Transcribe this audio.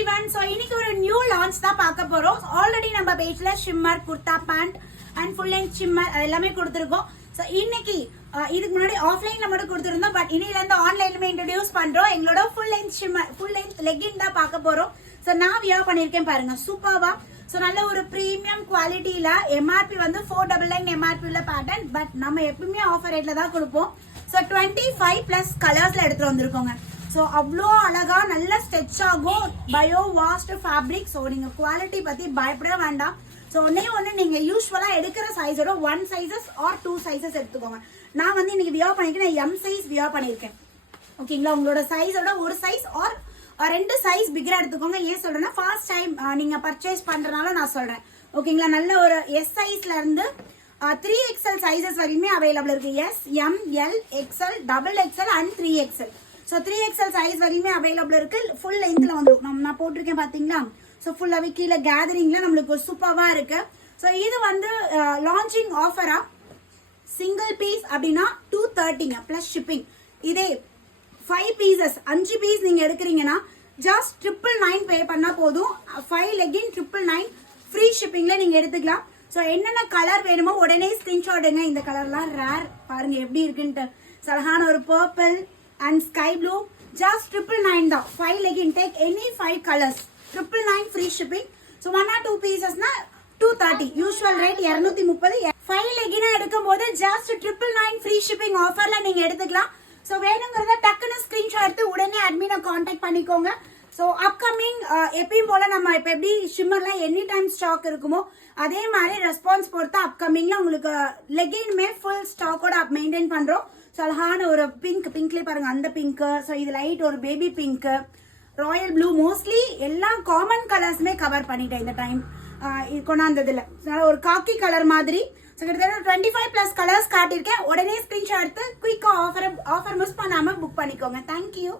everyone. So இன்னைக்கு ஒரு new launch தான் பார்க்க போறோம். ஆல்ரெடி நம்ம பேஜ்ல shimmer kurta pant and full length shimmer அது எல்லாமே கொடுத்துருக்கோம். ஸோ இன்னைக்கு இதுக்கு முன்னாடி ஆஃப்லைன்ல மட்டும் கொடுத்துருந்தோம். பட் இன்னையில இருந்து ஆன்லைன்ல இன்ட்ரடியூஸ் பண்றோம். எங்களோட full length shimmer full length legging தான் பார்க்க போறோம். ஸோ நான் வியர் பண்ணிருக்கேன் பாருங்க, சூப்பர்வா. ஸோ நல்ல ஒரு ப்ரீமியம் குவாலிட்டியில எம்ஆர்பி வந்து 499 எம்ஆர்பி உள்ள பேட்டர்ன். பட் நம்ம எப்பவுமே ஆஃபர் ரேட்ல தான் கொடுப்போம். ஸோ 25+ கலர்ஸ்ல எடுத்துட்டு வந்திருக்கோங்க. ஸோ அவ்வளோ அழகா நல்ல ஸ்ட்ரெச் ஆகும், பயோ வாஸ்ட் ஃபேப்ரிக். ஸோ நீங்க குவாலிட்டி பத்தி பயப்பட வேண்டாம். ஸோ ஒன்று நீங்க யூஸ்வலா எடுக்கிற சைஸோட 1 சைஸஸ் ஆர் 2 சைஸஸ் எடுத்துக்கோங்க. நான் வந்து இன்னைக்கு வியர் பண்ணிருக்கேன், எம் சைஸ் வியர் பண்ணிருக்கேன். ஓகேங்களா, உங்களோட சைஸோட ஒரு சைஸ் ஆர் 2 சைஸ் பிகரா எடுத்துக்கோங்க. ஏன் சொல்றேன்னா ஃபர்ஸ்ட் டைம் நீங்க பர்ச்சேஸ் பண்றதுனால நான் சொல்றேன். ஓகேங்களா, நல்ல ஒரு எஸ் சைஸ்ல இருந்து 3XL சைஸஸ் வரையுமே அவைலபிள் இருக்கு. S, M, L, XL, XXL and 3XL. So 3XL size வரையுமே அவைலபிள் இருக்கு. ஃபுல் லென்த்ல வந்துடும். நான் போட்டிருக்கேன் பாத்தீங்களா. ஸோ ஃபுல்லாவே கீழே கேதரிங்ல நம்மளுக்கு சூப்பர்வா இருக்கு. ஸோ இது வந்து லான்ச்சிங் ஆஃபரா சிங்கிள் பீஸ் அப்படின்னா 230 பிளஸ் ஷிப்பிங். இதே 5 பீசஸ் 5 பீஸ் நீங்க எடுக்கிறீங்கன்னா ஜஸ்ட் 999 பே பண்ணா போதும். 5 லெகின் 999 ஃப்ரீ ஷிப்பிங்ல நீங்க எடுத்துக்கலாம். ஸோ என்னென்ன கலர் வேணுமோ உடனே ஸ்கிரீன்ஷாட் எடுங்க. இந்த கலர்லாம் ரேர், பாருங்க எப்படி இருக்குன்ட்டு. அழகான ஒரு purple and sky blue. Just 999 தான். 5 legging, take any 5 colours, 999 free shipping. So 1 or 2 பீசஸ்னா 230, usual rate 230. 5 லெகினா எடுக்கும் போது ஜஸ்ட் 999 ஃப்ரீ ஷிப்பிங் ஆஃபர்ல நீங்க எடுத்துக்கலாம். ஸோ வேணுங்கிறத டக்குன்னு ஸ்கிரீன்ஷாட் எடுத்து உடனே அட்மினை கான்டாக்ட் பண்ணிக்கோங்க. ஸோ அப்கமிங் எப்பயும் போல நம்ம இப்போ எப்படி ஷிம்மர்ல எனி டைம் ஸ்டாக் இருக்குமோ அதே மாதிரி ரெஸ்பான்ஸ் பொறுத்து அப்கமிங்ல உங்களுக்கு லெகின்மே ஃபுல் ஸ்டாக்கோட மெயின்டைன் பண்றோம். ஸோ அழகான ஒரு பிங்க்லேயே பாருங்க, அந்த பிங்க். ஸோ இது லைட் ஒரு baby pink, Royal blue, mostly எல்லா காமன் கலர்ஸுமே கவர் பண்ணிட்டேன் இந்த டைம் கொண்டாந்ததுல. ஒரு காக்கி கலர் மாதிரி. ஸோ கிட்டத்தட்ட 25+ கலர்ஸ் காட்டியிருக்கேன். உடனே ஸ்கிரீன்ஷாட் எடுத்து குயிக்கா ஆஃபர் மிஸ் பண்ணாம புக் பண்ணிக்கோங்க. தேங்க்யூ.